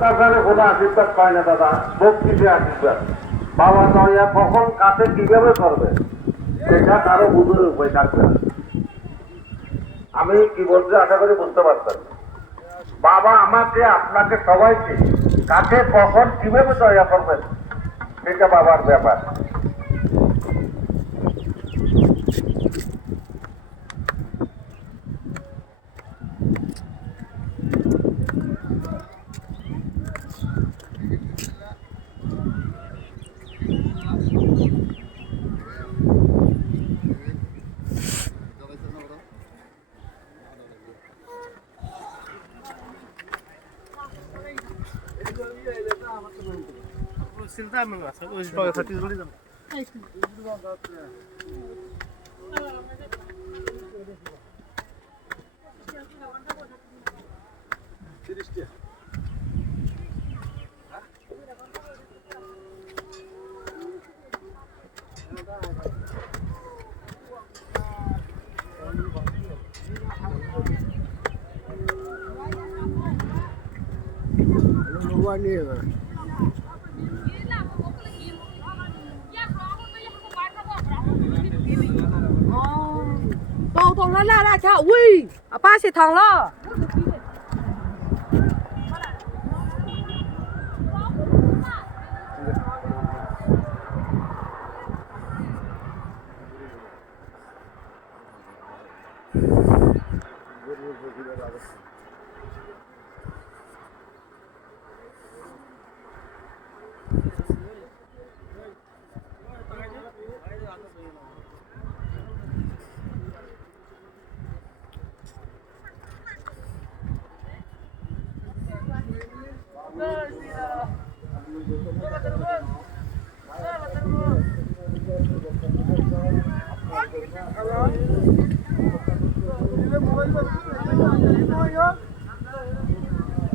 তাছাড়া কোনো আশীর্বাদ পায় না দাদা, ভক্তিতে আশীর্বাদ। বাবা দয়া কখন কাছে কিভাবে করবে সেটা কারো বুঝুর উপায় থাকবে না। আমি কি বলতে আশা করি বুঝতে পারতাম। বাবা আমাকে আপনাকে সবাইকে কাছে কখন কিভাবে দয়া করবেন সেটা বাবার ব্যাপার। Bao thằng nó la cha ui, ba sẽ thằng lo. Hello.